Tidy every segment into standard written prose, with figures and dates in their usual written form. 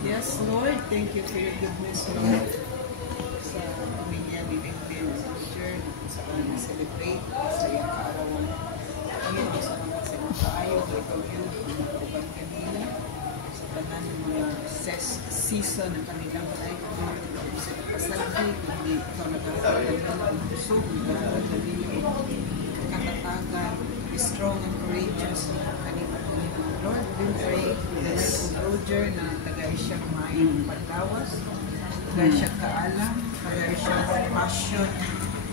Yes, Lord. Thank you for your goodness, Lord. Sa pamilya ni Big Sister, sa aming celebrate, sa iyong kaarawan. Ngayon, sa mga sinakaayo, ikaw yun, ang uban kanila, sa tanan ng mga season ng kanilang life, sa pasaldi, hindi ikaw nagkakaroon ng puso, nagkakaroon ng katatagan, be strong and courageous na kanilang Lord, we pray for the life of Roger na tagay siya kumain paglawas, tagay siya kaalam, tagay siya passion,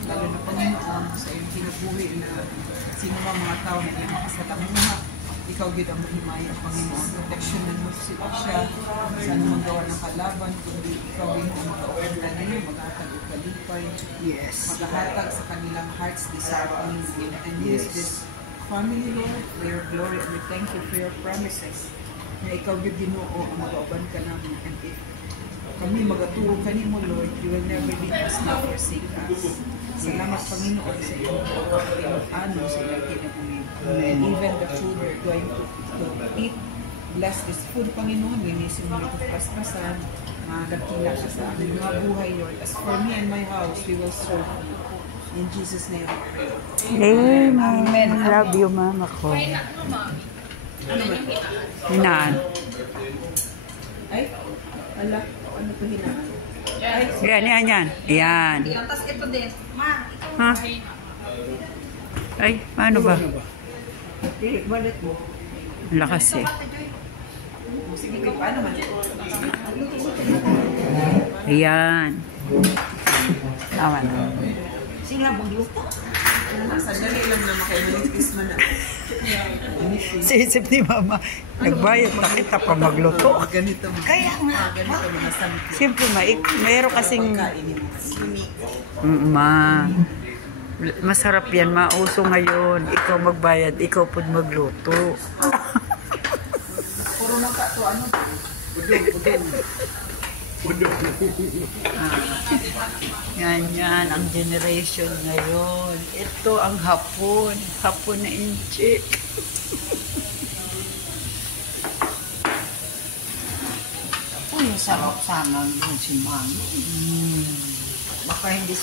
lalo na Panginoon sa iyong kinabuhi na sino mga tao na iyong makasalamuha. Ikaw gid ang mahimaya, Panginoon. Protection na mo siya sa anumang gawa ng kalaban, kundi ikaw yung mag-open kanila, mag-hatag o kalipay, mag-hatag sa kanilang heart's desire, Panginoon. And use this family, Lord, for your glory, and we thank you for your promises na ikaw yung Ginoo ang mag-auban ka namin, and if kami magatuo kanimo, Lord, you will never leave us nor forsake us. Salamat, Panginoon, sa iyong ano sa iyong kinabuhi. And even the food we're going to eat, bless this food, Panginoon, linisin mo ito paspasan, dakila ka sa aming mga buhay, Lord. As for me and my house, we will serve you. In Jesus' name, I pray. Amen. Love you, mama ko. Ano ba? Hinaan. Ay, ala, ano ito hinaan? Yan. Yan. Tapos ito din. Ma, ito. Ha? Ay, paano ba? Balik mo. Lakas eh. Sige, paano man? Ayan. Tama na. Sila magluto. Sandali lang na makaimanipis man na. Sa isip ni mama, nagbayad na kita pa magluto. Ganito mo. Kaya nga. Ganito mo na sample. Siyempre, mayroon kasing... Kainin mo. Unique. Masarap yan, mauso ngayon. Ikaw magbayad, ikaw po magluto. Puro na ka to, ano? Pudong. Yan, ang generation ngayon. Ito ang hapon. Hapon na inchik. Uy, sarap sana doon si Mami. Baka hindi